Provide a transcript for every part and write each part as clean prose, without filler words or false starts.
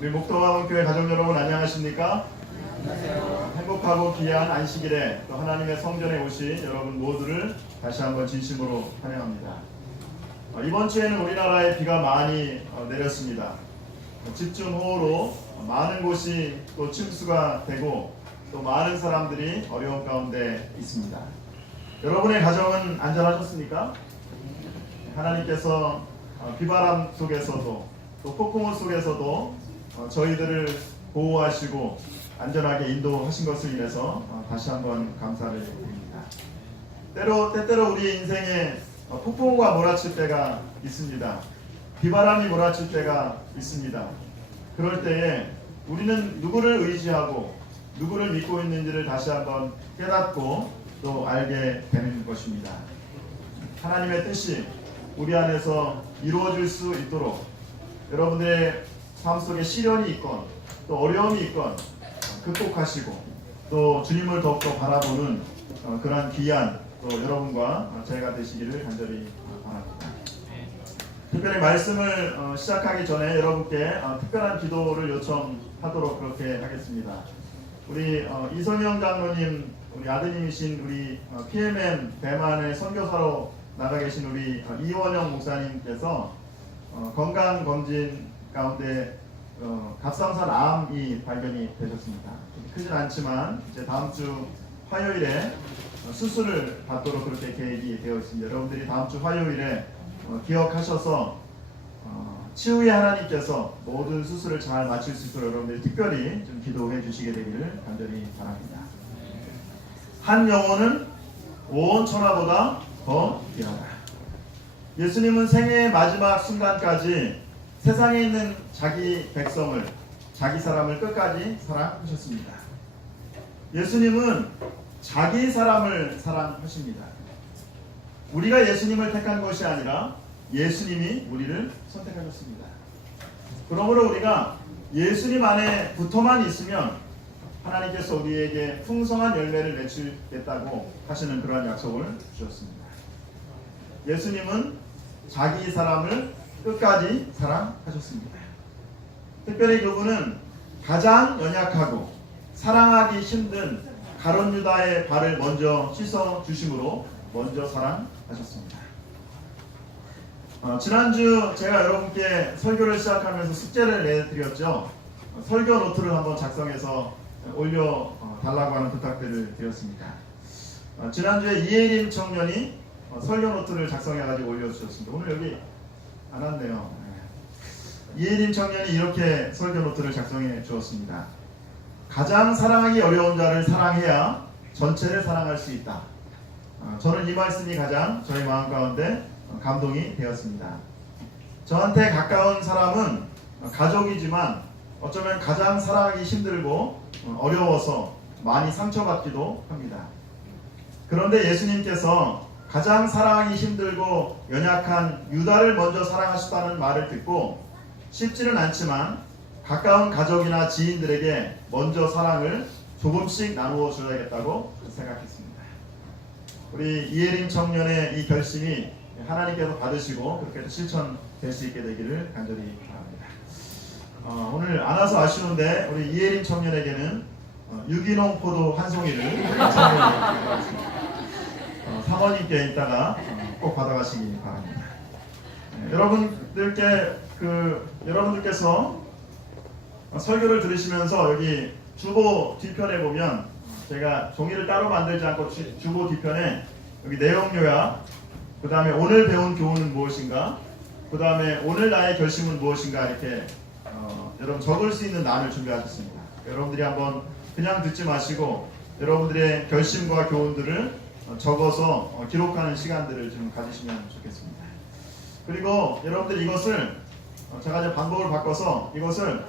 우리 목동화원교회 가족 여러분 안녕하십니까? 안녕하세요. 행복하고 귀한 안식일에 또 하나님의 성전에 오신 여러분 모두를 다시 한번 진심으로 환영합니다. 이번 주에는 우리나라에 비가 많이 내렸습니다. 집중호우로 많은 곳이 또 침수가 되고 또 많은 사람들이 어려운 가운데 있습니다. 여러분의 가정은 안전하셨습니까? 하나님께서 비바람 속에서도 또 폭풍우 속에서도 저희들을 보호하시고 안전하게 인도하신 것을 인해서 다시 한번 감사를 드립니다. 때때로 우리 인생에 폭풍우가 몰아칠 때가 있습니다. 비바람이 몰아칠 때가 있습니다. 그럴 때에 우리는 누구를 의지하고 누구를 믿고 있는지를 다시 한번 깨닫고 또 알게 되는 것입니다. 하나님의 뜻이 우리 안에서 이루어질 수 있도록 여러분들의 삶 속에 시련이 있건 또 어려움이 있건 극복하시고 또 주님을 더욱더 바라보는 그러한 귀한 또 여러분과 저희가 되시기를 간절히 바랍니다. 특별히 말씀을 시작하기 전에 여러분께 특별한 기도를 요청하도록 그렇게 하겠습니다. 우리 이선영 장로님, 우리 아드님이신 우리 PMM 대만의 선교사로 나가 계신 우리 이원영 목사님께서 건강검진 가운데 갑상선 암이 발견이 되셨습니다. 크진 않지만 이제 다음 주 화요일에 수술을 받도록 그렇게 계획이 되어 있습니다. 여러분들이 다음 주 화요일에 기억하셔서 치유의 하나님께서 모든 수술을 잘 마칠 수 있도록 여러분들이 특별히 좀 기도해 주시게 되기를 간절히 바랍니다. 한 영혼은 온 천하보다 더 귀하다. 예수님은 생애의 마지막 순간까지 세상에 있는 자기 백성을, 자기 사람을 끝까지 사랑하셨습니다. 예수님은 자기 사람을 사랑하십니다. 우리가 예수님을 택한 것이 아니라 예수님이 우리를 선택하셨습니다. 그러므로 우리가 예수님 안에 붙어만 있으면 하나님께서 우리에게 풍성한 열매를 맺추겠다고 하시는 그러한 약속을 주셨습니다. 예수님은 자기 사람을 끝까지 사랑하셨습니다. 특별히 그분은 가장 연약하고 사랑하기 힘든 가룟 유다의 발을 먼저 씻어 주심으로 먼저 사랑하셨습니다. 지난주 제가 여러분께 설교를 시작하면서 숙제를 내드렸죠. 설교 노트를 한번 작성해서 올려 달라고 하는 부탁들을 드렸습니다. 지난주에 이혜림 청년이 설교 노트를 작성해가지고 올려주셨습니다. 오늘 여기 안 왔네요. 이혜림 청년이 이렇게 설교 노트를 작성해 주었습니다. 가장 사랑하기 어려운 자를 사랑해야 전체를 사랑할 수 있다. 저는 이 말씀이 가장 저희 마음 가운데 감동이 되었습니다. 저한테 가까운 사람은 가족이지만 어쩌면 가장 사랑하기 힘들고 어려워서 많이 상처받기도 합니다. 그런데 예수님께서 가장 사랑하기 힘들고 연약한 유다를 먼저 사랑하셨다는 말을 듣고 쉽지는 않지만 가까운 가족이나 지인들에게 먼저 사랑을 조금씩 나누어 줘야겠다고 생각했습니다. 우리 이혜림 청년의 이 결심이 하나님께서 받으시고 그렇게 실천될 수 있게 되기를 간절히 바랍니다. 오늘 안 와서 아쉬운데 우리 이혜림 청년에게는 유기농 포도 한 송이를 선물드리겠습니다. 사모님께 이따가 꼭 받아가시기 바랍니다. 여러분들께서 설교를 들으시면서 여기 주보 뒤편에 보면 제가 종이를 따로 만들지 않고 주보 뒤편에 여기 내용 요약, 그 다음에 오늘 배운 교훈은 무엇인가, 그 다음에 오늘 나의 결심은 무엇인가 이렇게 여러분 적을 수 있는 란을 준비하셨습니다. 여러분들이 한번 그냥 듣지 마시고 여러분들의 결심과 교훈들을 적어서 기록하는 시간들을 좀 가지시면 좋겠습니다. 그리고 여러분들 이것을 제가 이제 방법을 바꿔서 이것을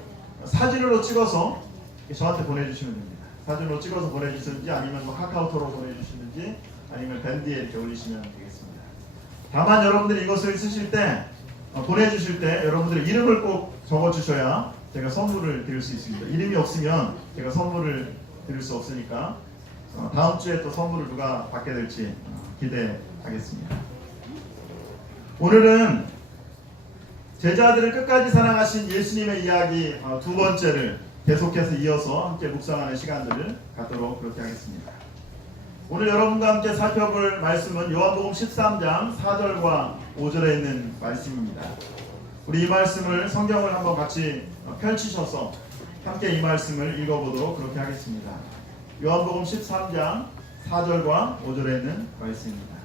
사진으로 찍어서 저한테 보내주시면 됩니다. 사진으로 찍어서 보내주시든지 아니면 카카오톡으로 보내주시든지 아니면 밴드에 이렇게 올리시면 되겠습니다. 다만 여러분들이 이것을 쓰실 때 보내주실 때 여러분들의 이름을 꼭 적어주셔야 제가 선물을 드릴 수 있습니다. 이름이 없으면 제가 선물을 드릴 수 없으니까 다음 주에 또 선물을 누가 받게 될지 기대하겠습니다. 오늘은 제자들을 끝까지 사랑하신 예수님의 이야기 두 번째를 계속해서 이어서 함께 묵상하는 시간들을 갖도록 그렇게 하겠습니다. 오늘 여러분과 함께 살펴볼 말씀은 요한복음 13장 4절과 5절에 있는 말씀입니다. 우리 이 말씀을 성경을 한번 같이 펼치셔서 함께 이 말씀을 읽어보도록 그렇게 하겠습니다. 요한복음 13장 4절과 5절에 있는 말씀입니다.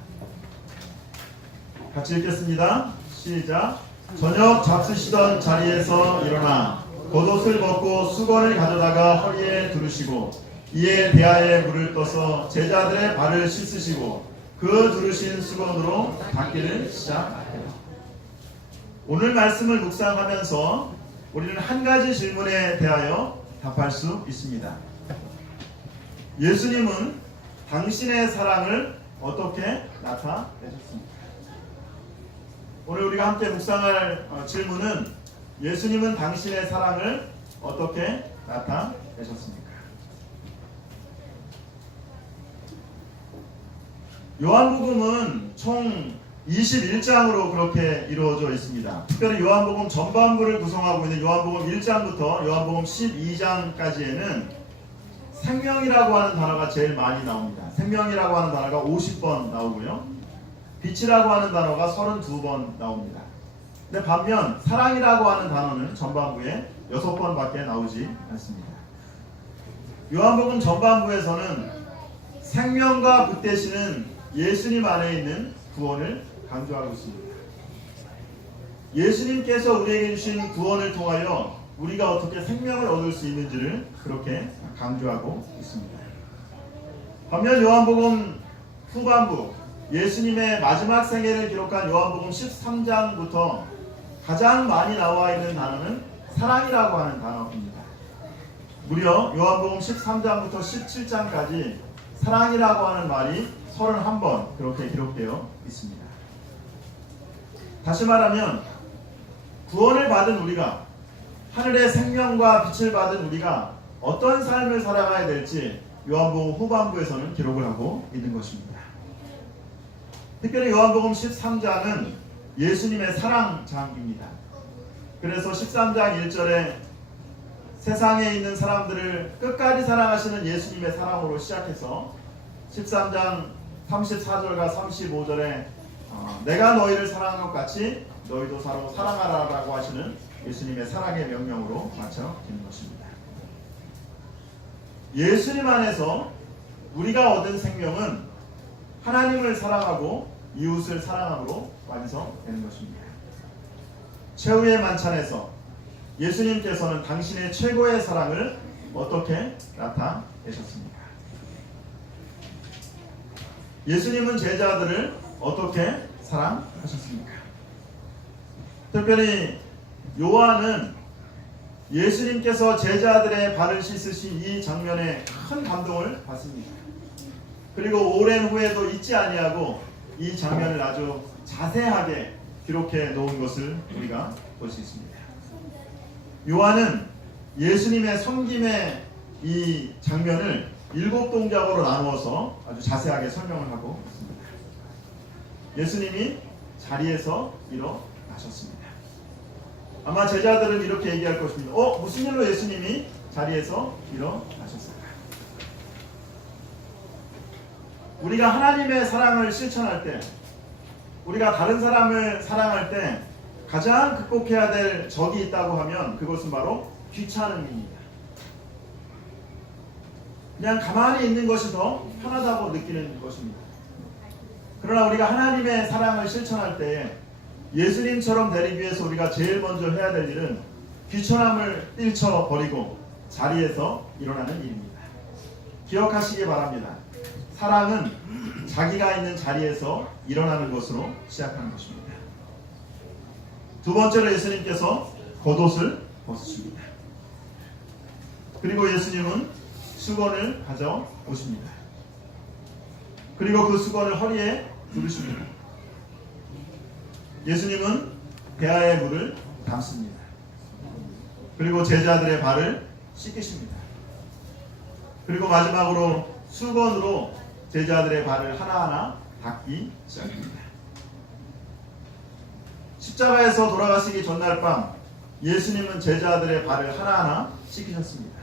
같이 읽겠습니다. 시작. 저녁 잡수시던 자리에서 일어나 겉옷을 벗고 수건을 가져다가 허리에 두르시고 이에 대하에 물을 떠서 제자들의 발을 씻으시고 그 두르신 수건으로 닦기를 시작하여. 오늘 말씀을 묵상하면서 우리는 한 가지 질문에 대하여 답할 수 있습니다. 예수님은 당신의 사랑을 어떻게 나타내셨습니까? 오늘 우리가 함께 묵상할 질문은 예수님은 당신의 사랑을 어떻게 나타내셨습니까? 요한복음은 총 21장으로 그렇게 이루어져 있습니다. 특별히 요한복음 전반부를 구성하고 있는 요한복음 1장부터 요한복음 12장까지에는 생명이라고 하는 단어가 제일 많이 나옵니다. 생명이라고 하는 단어가 50번 나오고요. 빛이라고 하는 단어가 32번 나옵니다. 근데 반면 사랑이라고 하는 단어는 전반부에 6번밖에 나오지 않습니다. 요한복음 전반부에서는 생명과 붙대시는 예수님 안에 있는 구원을 강조하고 있습니다. 예수님께서 우리에게 주신 구원을 통하여 우리가 어떻게 생명을 얻을 수 있는지를 그렇게 강조하고 있습니다. 반면 요한복음 후반부 예수님의 마지막 생애를 기록한 요한복음 13장부터 가장 많이 나와 있는 단어는 사랑이라고 하는 단어입니다. 무려 요한복음 13장부터 17장까지 사랑이라고 하는 말이 31번 그렇게 기록되어 있습니다. 다시 말하면 구원을 받은 우리가, 하늘의 생명과 빛을 받은 우리가 어떤 삶을 살아가야 될지 요한복음 후반부에서는 기록을 하고 있는 것입니다. 특별히 요한복음 13장은 예수님의 사랑장입니다. 그래서 13장 1절에 세상에 있는 사람들을 끝까지 사랑하시는 예수님의 사랑으로 시작해서 13장 34절과 35절에 내가 너희를 사랑한 것 같이 너희도 서로 사랑하라라고 하시는 예수님의 사랑의 명령으로 맞춰지는 것입니다. 예수님 안에서 우리가 얻은 생명은 하나님을 사랑하고 이웃을 사랑함으로 완성되는 것입니다. 최후의 만찬에서 예수님께서는 당신의 최고의 사랑을 어떻게 나타내셨습니까? 예수님은 제자들을 어떻게 사랑하셨습니까? 특별히 요한은 예수님께서 제자들의 발을 씻으신 이 장면에 큰 감동을 받습니다. 그리고 오랜 후에도 잊지 아니하고 이 장면을 아주 자세하게 기록해 놓은 것을 우리가 볼 수 있습니다. 요한은 예수님의 섬김의 이 장면을 7동작으로 나누어서 아주 자세하게 설명을 하고 있습니다. 예수님이 자리에서 일어나셨습니다. 아마 제자들은 이렇게 얘기할 것입니다. 무슨 일로 예수님이 자리에서 일어나셨을까? 우리가 하나님의 사랑을 실천할 때, 우리가 다른 사람을 사랑할 때 가장 극복해야 될 적이 있다고 하면 그것은 바로 귀찮음입니다. 그냥 가만히 있는 것이 더 편하다고 느끼는 것입니다. 그러나 우리가 하나님의 사랑을 실천할 때에 예수님처럼 되기 위해서 우리가 제일 먼저 해야 될 일은 귀천함을 뛰쳐버리고 자리에서 일어나는 일입니다. 기억하시기 바랍니다. 사랑은 자기가 있는 자리에서 일어나는 것으로 시작하는 것입니다. 두 번째로 예수님께서 겉옷을 벗으십니다. 그리고 예수님은 수건을 가져오십니다. 그리고 그 수건을 허리에 두르십니다. 예수님은 대하의 물을 담습니다. 그리고 제자들의 발을 씻기십니다. 그리고 마지막으로 수건으로 제자들의 발을 하나하나 닦기 시작합니다. 십자가에서 돌아가시기 전날 밤 예수님은 제자들의 발을 하나하나 씻기셨습니다.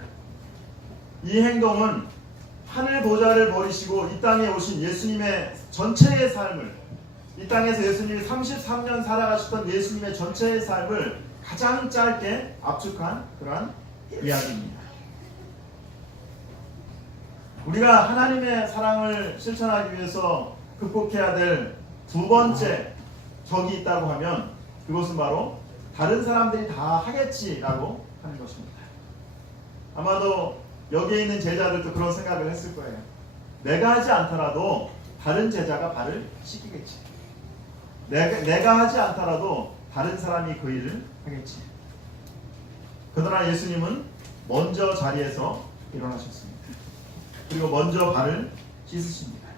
이 행동은 하늘 보좌를 버리시고 이 땅에 오신 예수님의 전체의 삶을, 이 땅에서 예수님이 33년 살아가셨던 예수님의 전체의 삶을 가장 짧게 압축한 그러한 이야기입니다. 우리가 하나님의 사랑을 실천하기 위해서 극복해야 될 두 번째 적이 있다고 하면 그것은 바로 다른 사람들이 다 하겠지라고 하는 것입니다. 아마도 여기에 있는 제자들도 그런 생각을 했을 거예요. 내가 하지 않더라도 다른 제자가 발을 씻기겠지. 내가 하지 않더라도 다른 사람이 그 일을 하겠지. 그러나 예수님은 먼저 자리에서 일어나셨습니다. 그리고 먼저 발을 씻으십니다.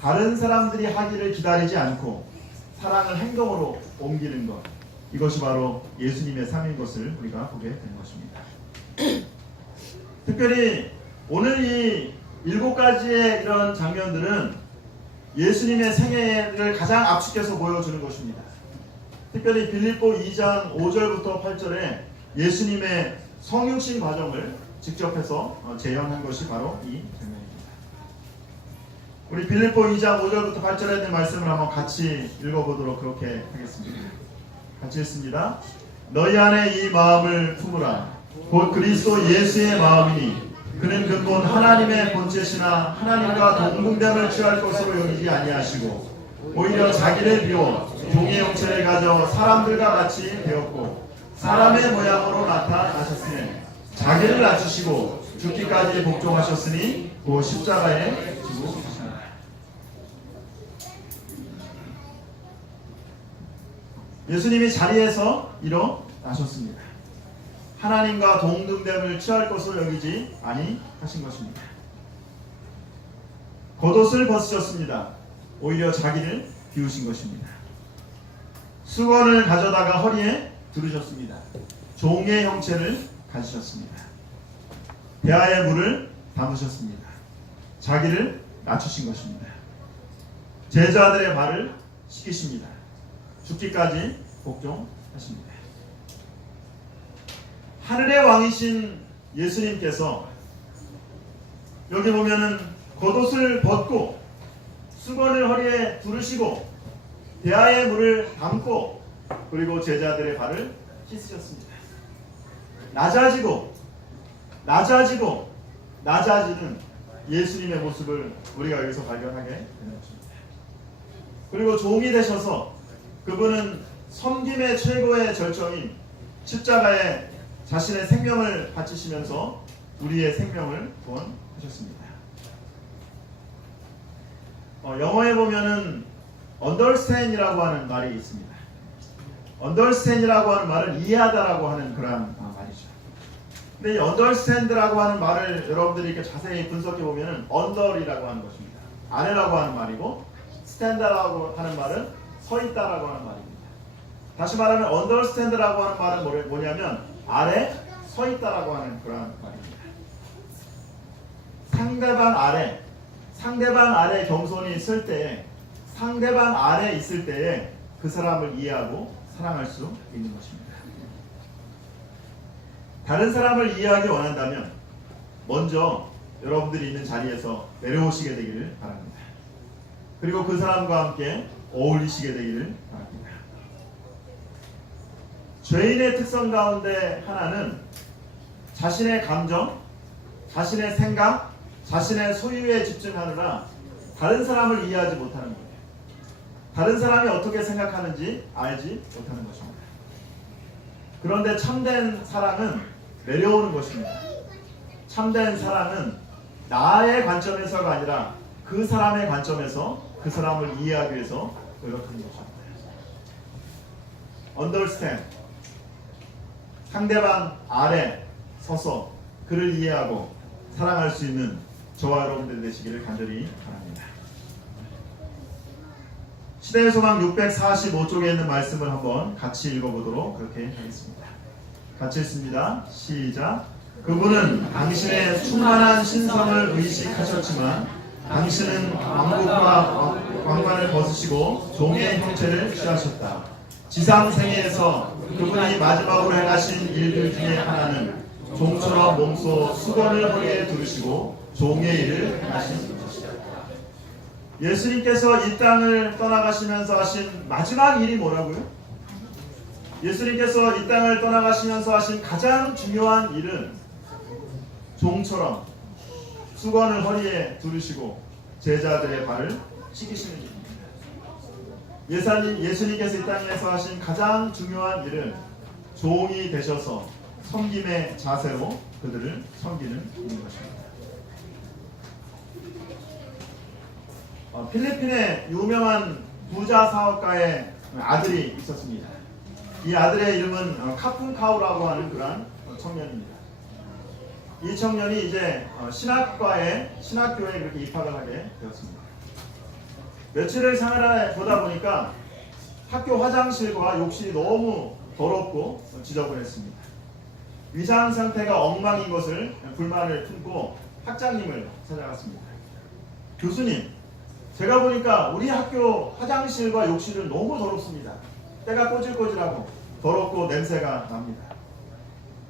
다른 사람들이 하기를 기다리지 않고 사랑을 행동으로 옮기는 것, 이것이 바로 예수님의 삶인 것을 우리가 보게 되는 것입니다. 특별히 오늘 이 7가지의 이런 장면들은 예수님의 생애를 가장 압축해서 보여주는 것입니다. 특별히 빌립보 2장 5절부터 8절에 예수님의 성육신 과정을 직접 해서 재현한 것이 바로 이 장면입니다. 우리 빌립보 2장 5절부터 8절에 있는 말씀을 한번 같이 읽어보도록 그렇게 하겠습니다. 같이 읽습니다. 너희 안에 이 마음을 품으라. 곧 그리스도 예수의 마음이니 그는 근본 하나님의 본체시나 하나님과 동등됨을 취할 것으로 여기지 아니하시고 오히려 자기를 비워 종의 형체를 가져 사람들과 같이 되었고 사람의 모양으로 나타나셨으니 자기를 낮추시고 죽기까지 복종하셨으니 그 십자가에 죽으셨습니다. 예수님이 자리에서 일어나셨습니다. 하나님과 동등됨을 취할 것으로 여기지 아니하신 것입니다. 겉옷을 벗으셨습니다. 오히려 자기를 비우신 것입니다. 수건을 가져다가 허리에 두르셨습니다. 종의 형체를 가지셨습니다. 대하에 물을 담으셨습니다. 자기를 낮추신 것입니다. 제자들의 발을 씻기십니다. 죽기까지 복종하십니다. 하늘의 왕이신 예수님께서 여기 보면은 겉옷을 벗고 수건을 허리에 두르시고 대하에 물을 담고 그리고 제자들의 발을 씻으셨습니다. 낮아지는 예수님의 모습을 우리가 여기서 발견하게 되는 것입니다. 그리고 종이 되셔서 그분은 섬김의 최고의 절정인 십자가에 자신의 생명을 바치시면서 우리의 생명을 구원하셨습니다. 영어에 보면은 understand이라고 하는 말이 있습니다. understand이라고 하는 말은 이해하다라고 하는 그런 말이죠. 근데 이 understand라고 하는 말을 여러분들이 이렇게 자세히 분석해 보면은 under이라고 하는 것입니다. 아래라고 하는 말이고 stand라고 하는 말은 서 있다라고 하는 말입니다. 다시 말하면 understand라고 하는 말은 뭐냐면 아래 서 있다라고 하는 그런 말입니다. 상대방 아래 겸손히 있을 때에, 상대방 아래 있을 때에 그 사람을 이해하고 사랑할 수 있는 것입니다. 다른 사람을 이해하기 원한다면 먼저 여러분들이 있는 자리에서 내려오시게 되기를 바랍니다. 그리고 그 사람과 함께 어울리시게 되기를 바랍니다. 죄인의 특성 가운데 하나는 자신의 감정, 자신의 생각, 자신의 소유에 집중하느라 다른 사람을 이해하지 못하는 거예요. 다른 사람이 어떻게 생각하는지 알지 못하는 것입니다. 그런데 참된 사랑은 내려오는 것입니다. 참된 사랑은 나의 관점에서가 아니라 그 사람의 관점에서 그 사람을 이해하기 위해서 노력하는 것입니다. understand. 상대방 아래 서서 그를 이해하고 사랑할 수 있는 저와 여러분들 되시기를 간절히 바랍니다. 시대의 소망 645쪽에 있는 말씀을 한번 같이 읽어보도록 그렇게 하겠습니다. 같이 읽습니다. 시작. 그분은 당신의 충만한 신성을 의식하셨지만 당신은 왕국과 왕관을 벗으시고 종의 형체를 취하셨다. 지상생애에서 그분이 마지막으로 행하신 일들 중에 하나는 종처럼 몸소 수건을 허리에 두르시고 종의 일을 행하신 것이다. 예수님께서 이 땅을 떠나가시면서 하신 마지막 일이 뭐라고요? 예수님께서 이 땅을 떠나가시면서 하신 가장 중요한 일은 종처럼 수건을 허리에 두르시고 제자들의 발을 씻기시는 일입니다. 예수님께서 이 땅에서 하신 가장 중요한 일은 종이 되셔서 섬김의 자세로 그들을 섬기는 일인 것입니다. 필리핀에 유명한 부자 사업가의 아들이 있었습니다. 이 아들의 이름은 카푼카우라고 하는 그러한 청년입니다. 이 청년이 이제 신학교에 그렇게 입학을 하게 되었습니다. 며칠을 생활해 보다 보니까 학교 화장실과 욕실이 너무 더럽고 지저분했습니다. 위장 상태가 엉망인 것을 불만을 품고 학장님을 찾아갔습니다. 교수님, 제가 보니까 우리 학교 화장실과 욕실은 너무 더럽습니다. 때가 꼬질꼬질하고 더럽고 냄새가 납니다.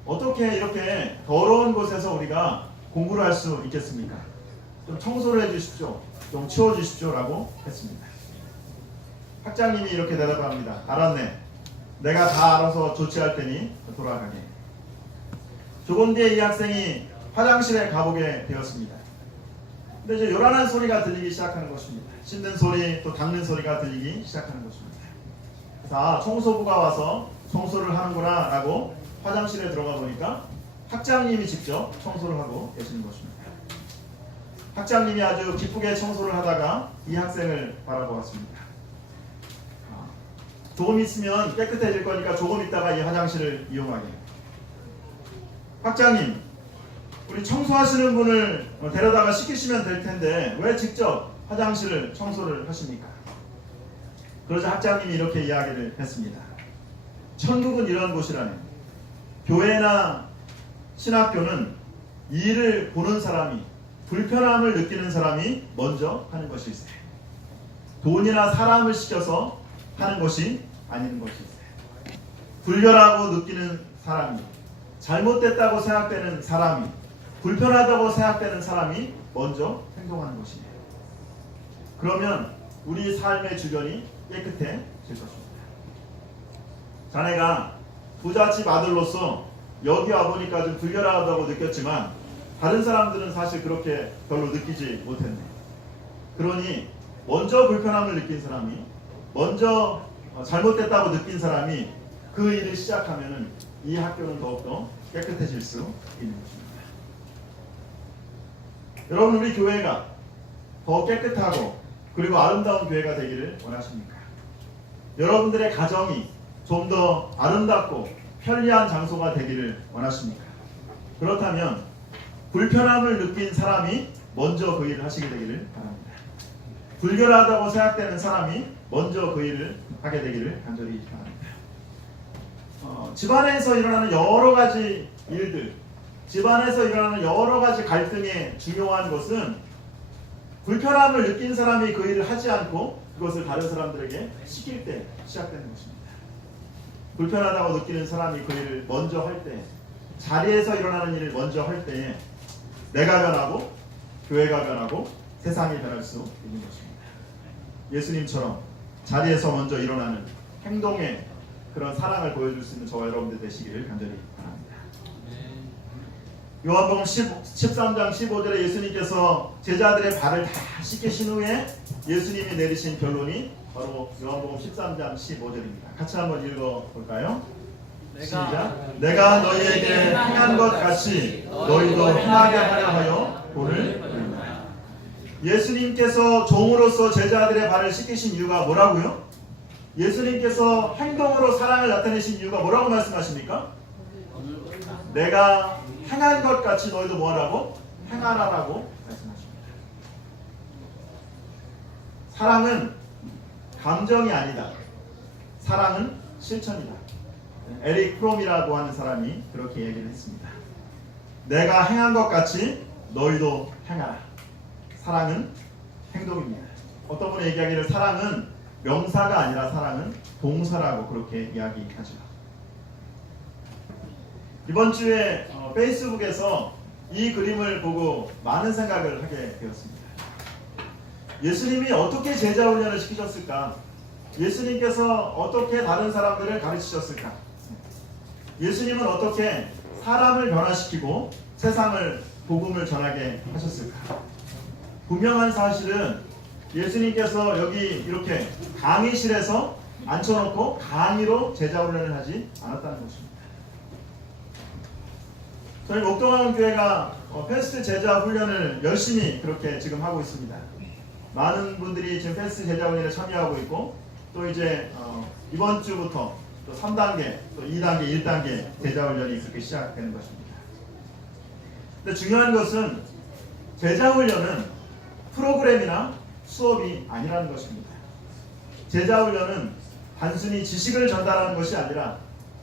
어떻게 이렇게 더러운 곳에서 우리가 공부를 할 수 있겠습니까? 좀 청소를 해주십시오. 좀 치워주십시오. 라고 했습니다. 학장님이 이렇게 대답합니다. 알았네. 내가 다 알아서 조치할 테니 돌아가게. 조금 뒤에 이 학생이 화장실에 가보게 되었습니다. 근데 이제 요란한 소리가 들리기 시작하는 것입니다. 씻는 소리, 또 닦는 소리가 들리기 시작하는 것입니다. 그래서 청소부가 와서 청소를 하는구나 라고 화장실에 들어가 보니까 학장님이 직접 청소를 하고 계시는 것입니다. 학장님이 아주 기쁘게 청소를 하다가 이 학생을 바라보았습니다. 조금 있으면 깨끗해질 거니까 조금 있다가 이 화장실을 이용하게. 학장님, 우리 청소하시는 분을 데려다가 시키시면 될 텐데 왜 직접 화장실을 청소를 하십니까? 그러자 학장님이 이렇게 이야기를 했습니다. 천국은 이런 곳이라네. 교회나 신학교는 일을 보는 사람이, 불편함을 느끼는 사람이 먼저 하는 것일세. 돈이나 사람을 시켜서 하는 것이 아닌 것일세. 불결하고 느끼는 사람이, 잘못됐다고 생각되는 사람이, 불편하다고 생각되는 사람이 먼저 행동하는 것이에요. 그러면 우리 삶의 주변이 깨끗해질 것입니다. 자네가 부잣집 아들로서 여기 와보니까 좀 불결하다고 느꼈지만 다른 사람들은 사실 그렇게 별로 느끼지 못했네. 그러니 먼저 불편함을 느낀 사람이, 먼저 잘못됐다고 느낀 사람이 그 일을 시작하면 이 학교는 더욱더 깨끗해질 수 있는 것입니다. 여러분, 우리 교회가 더 깨끗하고 그리고 아름다운 교회가 되기를 원하십니까? 여러분들의 가정이 좀 더 아름답고 편리한 장소가 되기를 원하십니까? 그렇다면 불편함을 느낀 사람이 먼저 그 일을 하시게 되기를 바랍니다. 불결하다고 생각되는 사람이 먼저 그 일을 하게 되기를 간절히 바랍니다. 집안에서 일어나는 여러 가지 일들, 집안에서 일어나는 여러 가지 갈등의 중요한 것은 불편함을 느낀 사람이 그 일을 하지 않고 그것을 다른 사람들에게 시킬 때 시작되는 것입니다. 불편하다고 느끼는 사람이 그 일을 먼저 할 때, 자리에서 일어나는 일을 먼저 할 때 내가 변하고 교회가 변하고 세상이 변할 수 있는 것입니다. 예수님처럼 자리에서 먼저 일어나는 행동의 그런 사랑을 보여줄 수 있는 저와 여러분들 되시기를 간절히 바랍니다. 요한복음 13장 15절에 예수님께서 제자들의 발을 다 씻기신 후에 예수님이 내리신 결론이 바로 요한복음 13장 15절입니다. 같이 한번 읽어볼까요? 시작. 내가 너희에게 행한 것 같이 너희도 행하게 하려 하여 본을 드린다. 예수님께서 종으로서 제자들의 발을 씻기신 이유가 뭐라고요? 예수님께서 행동으로 사랑을 나타내신 이유가 뭐라고 말씀하십니까? 내가 행한 것 같이 너희도 뭐하라고? 행하라라고 말씀하십니다. 사랑은 감정이 아니다. 사랑은 실천이다. 에릭 프롬이라고 하는 사람이 그렇게 얘기를 했습니다. 내가 행한 것 같이 너희도 행하라. 사랑은 행동입니다. 어떤 분이 얘기하기를 사랑은 명사가 아니라 사랑은 동사라고 그렇게 이야기하죠. 이번 주에 페이스북에서 이 그림을 보고 많은 생각을 하게 되었습니다. 예수님이 어떻게 제자 훈련을 시키셨을까? 예수님께서 어떻게 다른 사람들을 가르치셨을까? 예수님은 어떻게 사람을 변화시키고 세상을 복음을 전하게 하셨을까? 분명한 사실은 예수님께서 여기 이렇게 강의실에서 앉혀놓고 강의로 제자 훈련을 하지 않았다는 것입니다. 저희 목동항교회가 패스트 제자 훈련을 열심히 그렇게 지금 하고 있습니다. 많은 분들이 지금 패스트 제자 훈련에 참여하고 있고, 또 이제 이번 주부터 또 3단계, 또 2단계, 1단계 제자 훈련이 그렇게 시작되는 것입니다. 근데 중요한 것은 제자 훈련은 프로그램이나 수업이 아니라는 것입니다. 제자 훈련은 단순히 지식을 전달하는 것이 아니라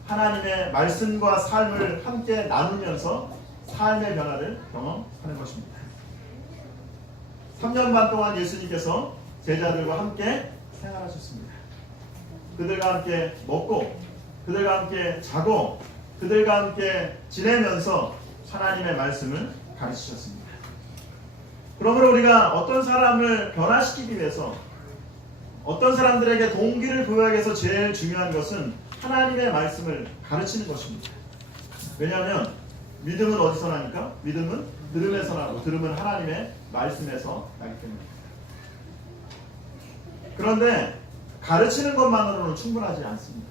하나님의 말씀과 삶을 함께 나누면서 삶의 변화를 경험하는 것입니다. 3년 반 동안 예수님께서 제자들과 함께 생활하셨습니다. 그들과 함께 먹고, 그들과 함께 자고, 그들과 함께 지내면서 하나님의 말씀을 가르치셨습니다. 그러므로 우리가 어떤 사람을 변화시키기 위해서, 어떤 사람들에게 동기를 부여하기 위해서 제일 중요한 것은 하나님의 말씀을 가르치는 것입니다. 왜냐하면 믿음은 어디서 나니까? 믿음은 들음에서 나고, 들음은 하나님의 말씀에서 나기 때문입니다. 그런데 가르치는 것만으로는 충분하지 않습니다.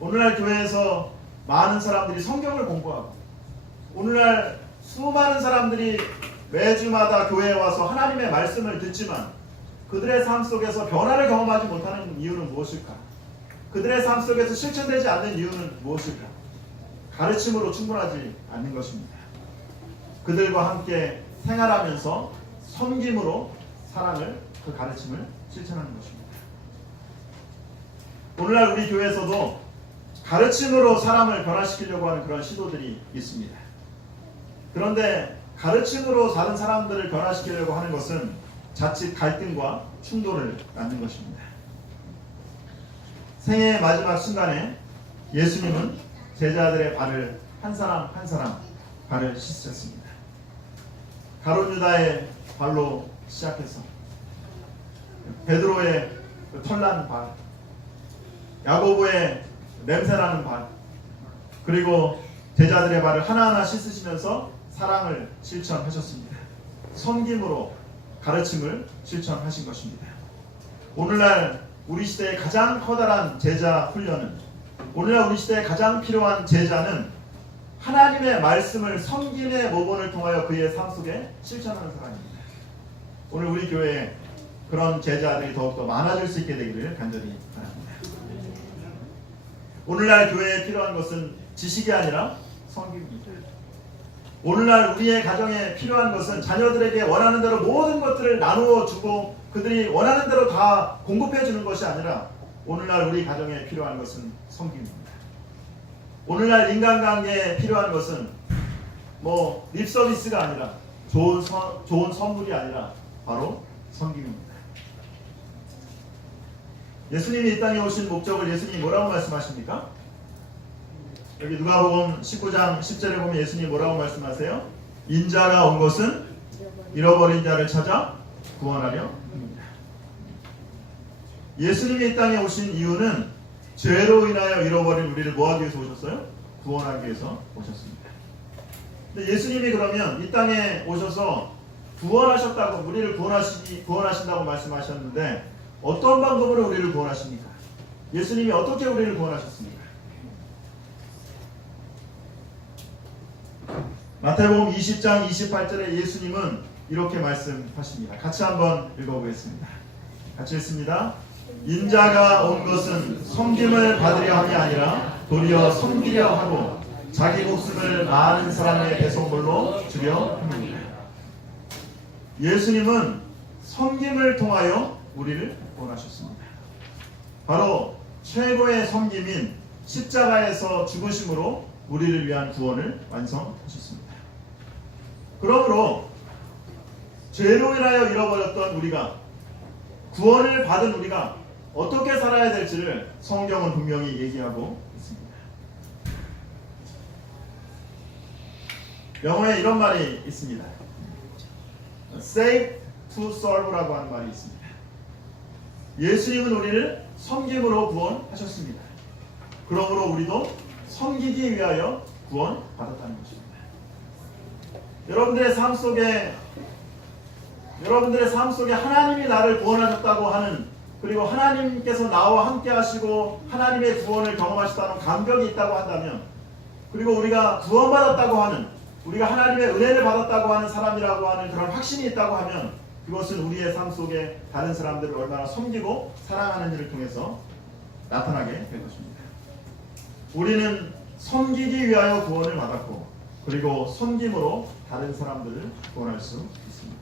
오늘날 교회에서 많은 사람들이 성경을 공부하고, 오늘날 수많은 사람들이 매주마다 교회에 와서 하나님의 말씀을 듣지만 그들의 삶 속에서 변화를 경험하지 못하는 이유는 무엇일까? 그들의 삶 속에서 실천되지 않는 이유는 무엇일까? 가르침으로 충분하지 않는 것입니다. 그들과 함께 생활하면서 섬김으로 사랑을, 그 가르침을 실천하는 것입니다. 오늘날 우리 교회에서도 가르침으로 사람을 변화시키려고 하는 그런 시도들이 있습니다. 그런데 가르침으로 다른 사람들을 변화시키려고 하는 것은 자칫 갈등과 충돌을 낳는 것입니다. 생애의 마지막 순간에 예수님은 제자들의 발을 한 사람 한 사람 발을 씻으셨습니다. 가룟 유다의 발로 시작해서 베드로의 털난 발, 야고보의 냄새나는 발, 그리고 제자들의 발을 하나하나 씻으시면서 사랑을 실천하셨습니다. 섬김으로 가르침을 실천하신 것입니다. 오늘날 우리 시대의 가장 커다란 제자 훈련은, 오늘날 우리 시대에 가장 필요한 제자는 하나님의 말씀을 섬김의 모본을 통하여 그의 삶 속에 실천하는 사람입니다. 오늘 우리 교회에 그런 제자들이 더욱더 많아질 수 있게 되기를 간절히 바랍니다. 오늘날 교회에 필요한 것은 지식이 아니라 섬김입니다. 오늘날 우리의 가정에 필요한 것은 자녀들에게 원하는 대로 모든 것들을 나누어 주고 그들이 원하는 대로 다 공급해 주는 것이 아니라, 오늘날 우리 가정에 필요한 것은 섬김입니다. 오늘날 인간관계에 필요한 것은 립서비스가 아니라, 좋은 선물이 아니라 바로 섬김입니다. 예수님이 이 땅에 오신 목적을 예수님이 뭐라고 말씀하십니까? 여기 누가복음 19장 10절에 보면 예수님이 뭐라고 말씀하세요? 인자가 온 것은 잃어버린 자를 찾아 구원하려 합니다. 예수님이 이 땅에 오신 이유는 죄로 인하여 잃어버린 우리를 뭐하기 위해서 오셨어요? 구원하기 위해서 오셨습니다. 근데 예수님이 그러면 이 땅에 오셔서 구원하셨다고, 우리를 구원하신다고 말씀하셨는데 어떤 방법으로 우리를 구원하십니까? 예수님이 어떻게 우리를 구원하셨습니까? 마태복음 20장 28절에 예수님은 이렇게 말씀하십니다. 같이 한번 읽어보겠습니다. 같이 읽습니다. 인자가 온 것은 섬김을 받으려 함이 아니라 도리어 섬기려 하고 자기 목숨을 많은 사람의 배송물로 주려 합니다. 예수님은 섬김을 통하여 우리를 구원하셨습니다. 바로 최고의 섬김인 십자가에서 죽으심으로 우리를 위한 구원을 완성하셨습니다. 그러므로 죄로 인하여 잃어버렸던 우리가 구원을 받은 우리가 어떻게 살아야 될지를 성경은 분명히 얘기하고 있습니다. 영어에 이런 말이 있습니다. Save to serve라고 하는 말이 있습니다. 예수님은 우리를 섬김으로 구원하셨습니다. 그러므로 우리도 섬기기 위하여 구원받았다는 것입니다. 여러분들의 삶 속에 하나님이 나를 구원하셨다고 하는, 그리고 하나님께서 나와 함께 하시고 하나님의 구원을 경험하셨다는 감격이 있다고 한다면, 그리고 우리가 구원받았다고 하는, 우리가 하나님의 은혜를 받았다고 하는 사람이라고 하는 그런 확신이 있다고 하면, 그것은 우리의 삶 속에 다른 사람들을 얼마나 섬기고 사랑하는지를 통해서 나타나게 될 것입니다. 우리는 섬기기 위하여 구원을 받았고, 그리고 섬김으로 다른 사람들을 구원할 수 있습니다.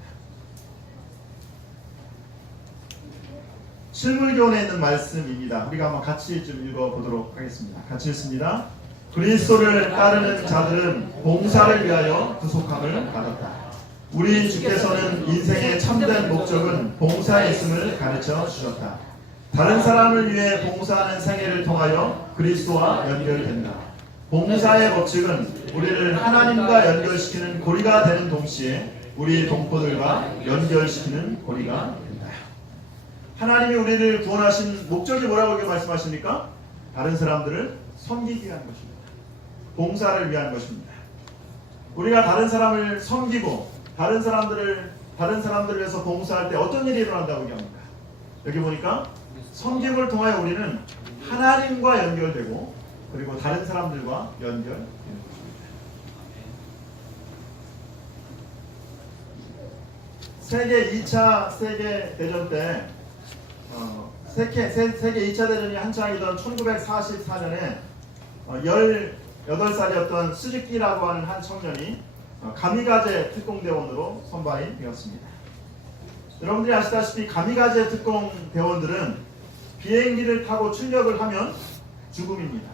실물교훈에 있는 말씀입니다. 우리가 한번 같이 좀 읽어보도록 하겠습니다. 같이 읽습니다. 그리스도를 따르는 자들은 봉사를 위하여 구속함을 받았다. 우리 주께서는 인생의 참된 목적은 봉사에 있음을 가르쳐 주셨다. 다른 사람을 위해 봉사하는 생애를 통하여 그리스도와 연결된다. 봉사의 법칙은 우리를 하나님과 연결시키는 고리가 되는 동시에 우리 동포들과 연결시키는 고리가 된다. 하나님이 우리를 구원하신 목적이 뭐라고 이렇게 말씀하십니까? 다른 사람들을 섬기기 위한 것입니다. 봉사를 위한 것입니다. 우리가 다른 사람을 섬기고 다른 사람들을 위해서 봉사할 때 어떤 일이 일어난다고 얘기합니까? 여기 보니까 섬김을 통하여 우리는 하나님과 연결되고, 그리고 다른 사람들과 연결되는 것입니다. 세계 2차 세계대전 때 세계 2차 대전이 한창이던 1944년에 18살이었던 스즈키라고 하는 한 청년이 가미가제 특공대원으로 선발이 되었습니다. 여러분들이 아시다시피 가미가제 특공대원들은 비행기를 타고 출격을 하면 죽음입니다.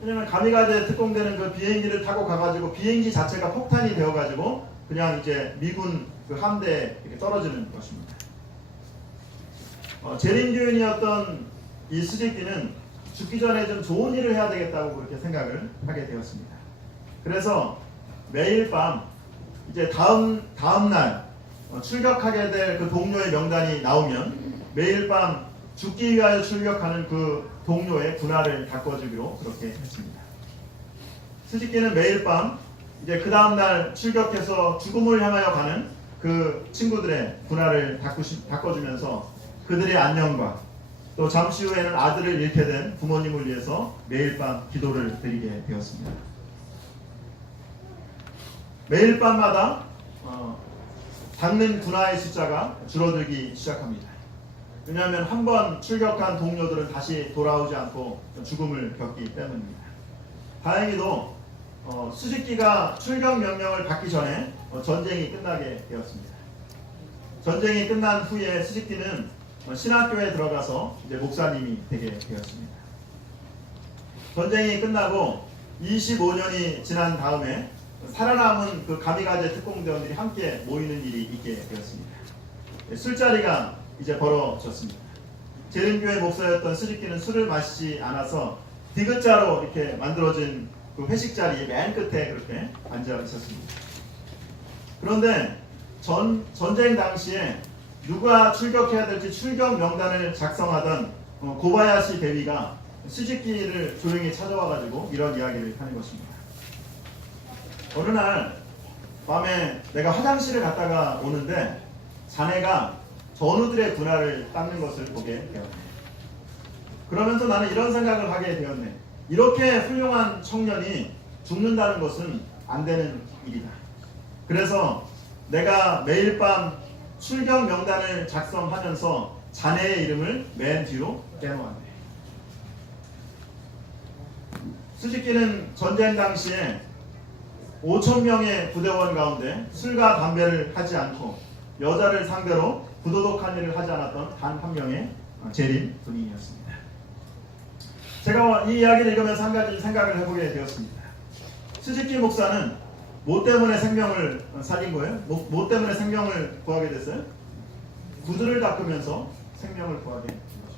왜냐하면 가미가제 특공대는 그 비행기를 타고 가가지고 비행기 자체가 폭탄이 되어가지고 그냥 이제 미군 그 함대에 이렇게 떨어지는 것입니다. 재림교인이었던 이 스즈키는 죽기 전에 좀 좋은 일을 해야 되겠다고 그렇게 생각을 하게 되었습니다. 그래서 매일 밤 이제 다음 날 출격하게 될 그 동료의 명단이 나오면 매일 밤 죽기 위하여 출격하는 그 동료의 군화를 바꿔주기로 그렇게 했습니다. 스즈키는 매일 밤 이제 그 다음 날 출격해서 죽음을 향하여 가는 그 친구들의 군화를 바꿔주면서 그들의 안녕과 또 잠시 후에는 아들을 잃게 된 부모님을 위해서 매일 밤 기도를 드리게 되었습니다. 매일 밤마다 닿는 군화의 숫자가 줄어들기 시작합니다. 왜냐하면 한 번 출격한 동료들은 다시 돌아오지 않고 죽음을 겪기 때문입니다. 다행히도 스즈키가 출격 명령을 받기 전에 전쟁이 끝나게 되었습니다. 전쟁이 끝난 후에 스즈키는 신학교에 들어가서 이제 목사님이 되게 되었습니다. 전쟁이 끝나고 25년이 지난 다음에 살아남은 그 가미가제 특공대원들이 함께 모이는 일이 있게 되었습니다. 술자리가 이제 벌어졌습니다. 재림교회 목사였던 스즈키는 술을 마시지 않아서 디귿자로 이렇게 만들어진 그 회식 자리에 맨 끝에 그렇게 앉아 있었습니다. 그런데 전쟁 당시에 누가 출격해야 될지 출격 명단을 작성하던 고바야시 대위가 스즈키를 조용히 찾아와가지고 이런 이야기를 하는 것입니다. 어느 날 밤에 내가 화장실을 갔다가 오는데 자네가 전우들의 군화를 닦는 것을 보게 되었네. 그러면서 나는 이런 생각을 하게 되었네. 이렇게 훌륭한 청년이 죽는다는 것은 안 되는 일이다. 그래서 내가 매일 밤 출격 명단을 작성하면서 자네의 이름을 맨 뒤로 빼놓았네. 스즈키는 전쟁 당시에 5,000명의 부대원 가운데 술과 담배를 하지 않고 여자를 상대로 부도덕한 일을 하지 않았던 단 한 명의 재림 군인이었습니다. 제가 이 이야기를 읽으면서 한 가지 생각을 해보게 되었습니다. 스즈키 목사는 뭐 때문에 생명을 살린 거예요? 뭐 때문에 생명을 구하게 됐어요? 구두를 닦으면서 생명을 구하게 된 것입니다.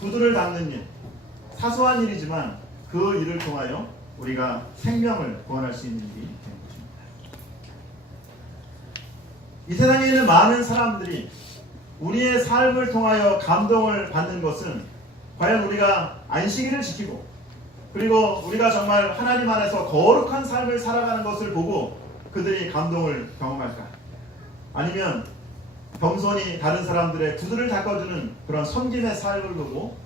구두를 닦는 일, 사소한 일이지만 그 일을 통하여 우리가 생명을 구원할 수 있는 일이 된 것입니다. 이 세상에 있는 많은 사람들이 우리의 삶을 통하여 감동을 받는 것은 과연 우리가 안식일을 지키고 그리고 우리가 정말 하나님 안에서 거룩한 삶을 살아가는 것을 보고 그들이 감동을 경험할까? 아니면 겸손히 다른 사람들의 구두를 닦아주는 그런 섬김의 삶을 보고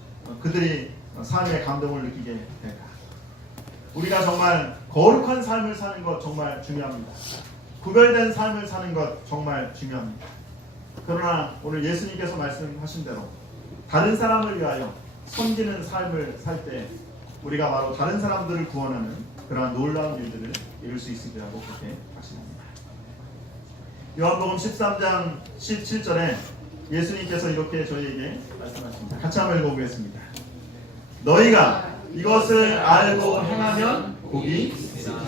그들이 삶의 감동을 느끼게 될까? 우리가 정말 거룩한 삶을 사는 것 정말 중요합니다. 구별된 삶을 사는 것 정말 중요합니다. 그러나 오늘 예수님께서 말씀하신 대로 다른 사람을 위하여 섬기는 삶을 살 때 우리가 바로 다른 사람들을 구원하는 그러한 놀라운 일들을 이룰 수 있으리라고 그렇게 말씀합니다. 요한복음 13장 17절에 예수님께서 이렇게 저희에게 말씀하십니다. 같이 한번 읽어보겠습니다. 너희가 이것을 알고 행하면 복이 있으리라.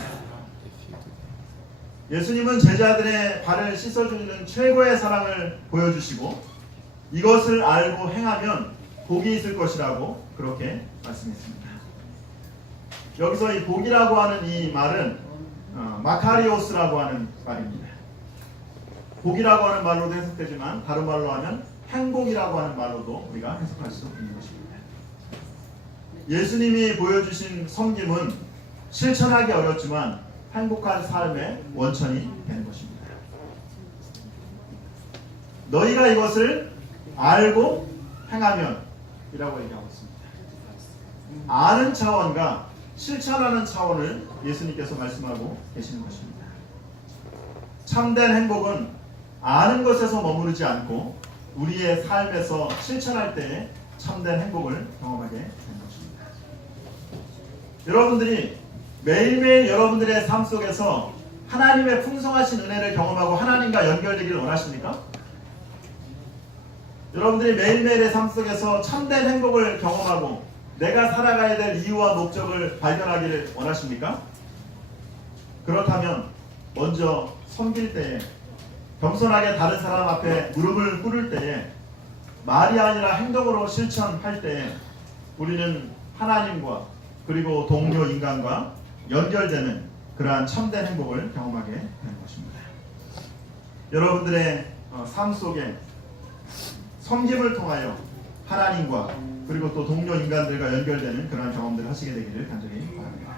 예수님은 제자들의 발을 씻어주는 최고의 사랑을 보여주시고 이것을 알고 행하면 복이 있을 것이라고 그렇게 말씀했습니다. 여기서 이 복이라고 하는 이 말은 마카리오스라고 하는 말입니다. 복이라고 하는 말로도 해석되지만 다른 말로 하면 행복이라고 하는 말로도 우리가 해석할 수 있는 것입니다. 예수님이 보여주신 섬김은 실천하기 어렵지만 행복한 삶의 원천이 되는 것입니다. 너희가 이것을 알고 행하면 이라고 얘기하고 있습니다. 아는 차원과 실천하는 차원을 예수님께서 말씀하고 계시는 것입니다. 참된 행복은 아는 것에서 머무르지 않고 우리의 삶에서 실천할 때에 참된 행복을 경험하게 되는 것입니다. 여러분들이 매일매일 여러분들의 삶 속에서 하나님의 풍성하신 은혜를 경험하고 하나님과 연결되기를 원하십니까? 여러분들이 매일매일의 삶 속에서 참된 행복을 경험하고 내가 살아가야 될 이유와 목적을 발견하기를 원하십니까? 그렇다면 먼저 섬길 때에 겸손하게 다른 사람 앞에 무릎을 꿇을 때에 말이 아니라 행동으로 실천할 때에 우리는 하나님과 그리고 동료 인간과 연결되는 그러한 참된 행복을 경험하게 되는 것입니다. 여러분들의 삶 속에 섬김을 통하여 하나님과 그리고 또 동료 인간들과 연결되는 그러한 경험들을 하시게 되기를 간절히 바랍니다.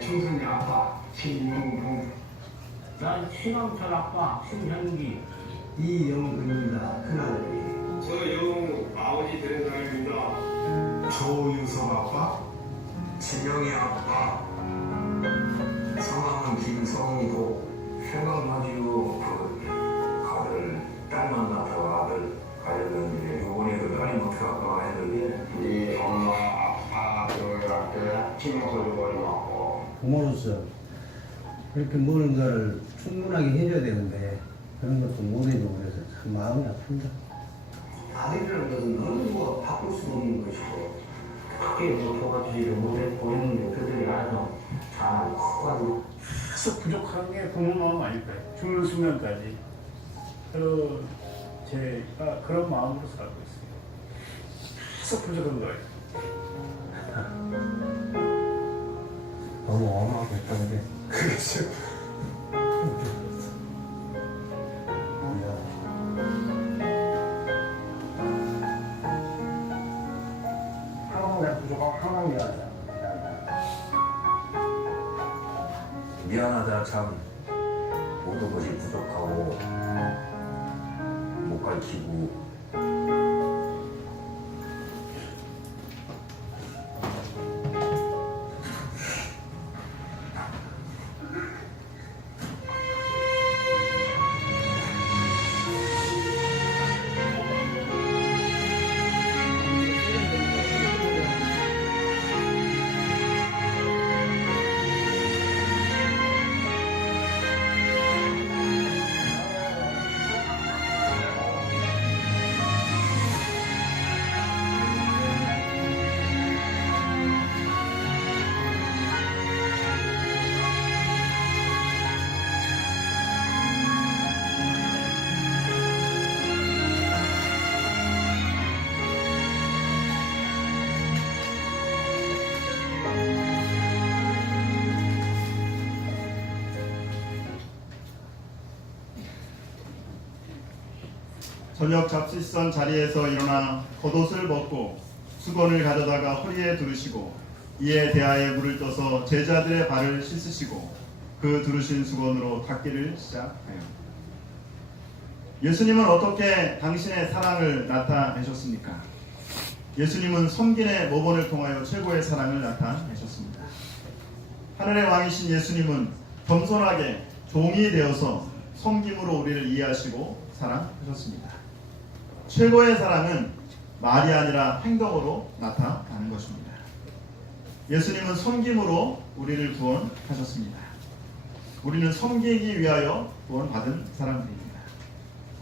청소년 아빠 신영근, 난 신앙철 아빠 신현기, 이영근입니다. 큰아들이. 저 영웅 아버지 되는 사람입니다. 조유성 아빠, 진영이 아빠, 성함은 김성이고 생각나지요. 그 아들 딸 만나서 아들 가졌는데 요번에 그 딸이 못해 아빠가 했는데 이 엄마 아빠 그럴 때 힘을 버리고 부모로서 그렇게 무언가를 충분하게 해줘야 되는데 그런 것도 못 해주고 그래서 참 마음이 아픕니다. 아들이라는 것은 어느 누가 바꿀 수 없는 것이고 크게 뭐 도와주지를 못했는데 그들이 알아서 잘 커가지고 계속 부족한 게 부모 마음 아닐까요? 죽는 순간까지 제가 그런 마음으로 살고 있어요. 계속 부족한 거예요. 너무 어마어마했다 근데. 그래서 항상 부족하고 항상 미안하다. 미안하다 참 모든 것이 부족하고 못 가르치고 저녁 잡수시던 자리에서 일어나 겉옷을 벗고 수건을 가져다가 허리에 두르시고 이에 대하여 물을 떠서 제자들의 발을 씻으시고 그 두르신 수건으로 닦기를 시작해요. 예수님은 어떻게 당신의 사랑을 나타내셨습니까? 예수님은 섬긴의 모본을 통하여 최고의 사랑을 나타내셨습니다. 하늘의 왕이신 예수님은 겸손하게 종이 되어서 섬김으로 우리를 이해하시고 사랑하셨습니다. 최고의 사랑은 말이 아니라 행동으로 나타나는 것입니다. 예수님은 섬김으로 우리를 구원하셨습니다. 우리는 섬기기 위하여 구원받은 사람들입니다.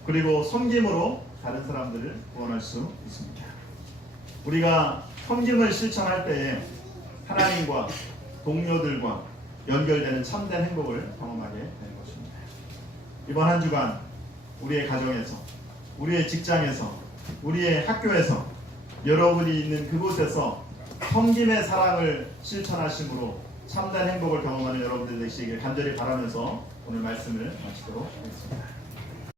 그리고 섬김으로 다른 사람들을 구원할 수 있습니다. 우리가 섬김을 실천할 때에 하나님과 동료들과 연결되는 참된 행복을 경험하게 되는 것입니다. 이번 한 주간 우리의 가정에서, 우리의 직장에서, 우리의 학교에서, 여러분이 있는 그곳에서 섬김의 사랑을 실천하심으로 참된 행복을 경험하는 여러분들 되시길 간절히 바라면서 오늘 말씀을 마치도록 하겠습니다.